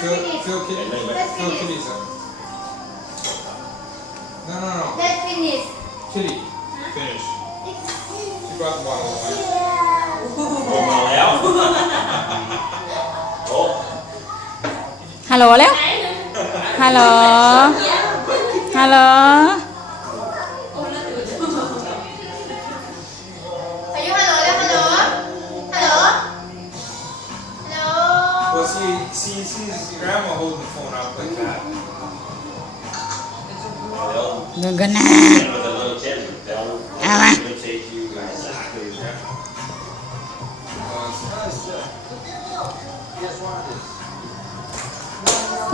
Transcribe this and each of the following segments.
finish. Phil Kitty. Let's Phil finish. Kitty's up. No. Let's finish. Kitty. Finish. She brought the bottle of wine. โอ้มาแล้วโอ้ ฮัลโหลแล้วฮัลโหลฮัลโหล Are you hello? Hello? Hello? Hello? Well, see, grandma holding the phone out like that. เดี๋ยว เดี๋ยวกันนะ เดี๋ยวจะเลิกเช่นเดี๋ยว เอามา ไม่เทคิวกัน เน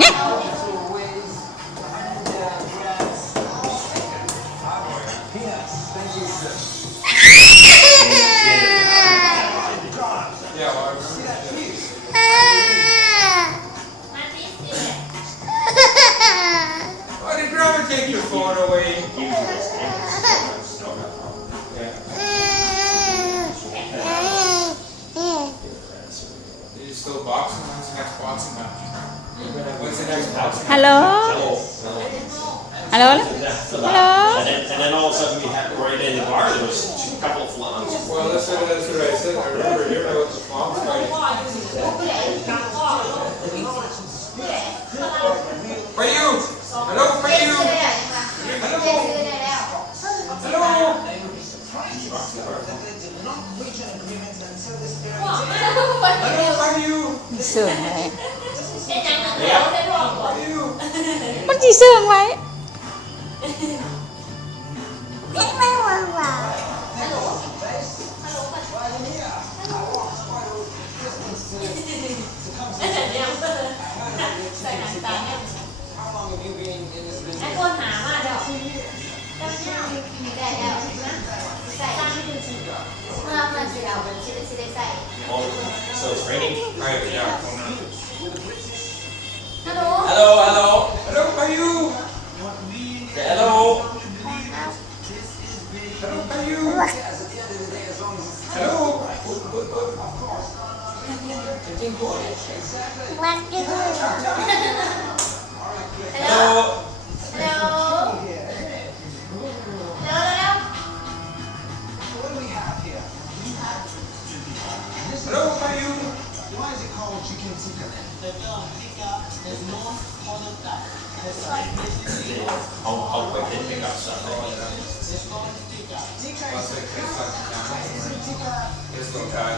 ี่ย Yeah, well, I remember. Why did grandma take your phone away? Yeah. Are you still boxing? When's the next boxing match? When's the next boxing match? ฮัลโหล ฮัลโหล and then all of a sudden we had right in the bar there was a couple of flowers. Well, that's what I said. I remember hearing about the moms fighting. For you! Hello, for you! Hello! Hello, for you! เสื่องไว้ For you! มันจีเสื่องไว้ Oh, so it's raining. Yeah. Hello? Hello, hello. Hello, for you! Hello. Hello, for you! Hello! Hello. Hello? Hello, for you! How quick they pick up stuff. Plus, it's like, this little guy.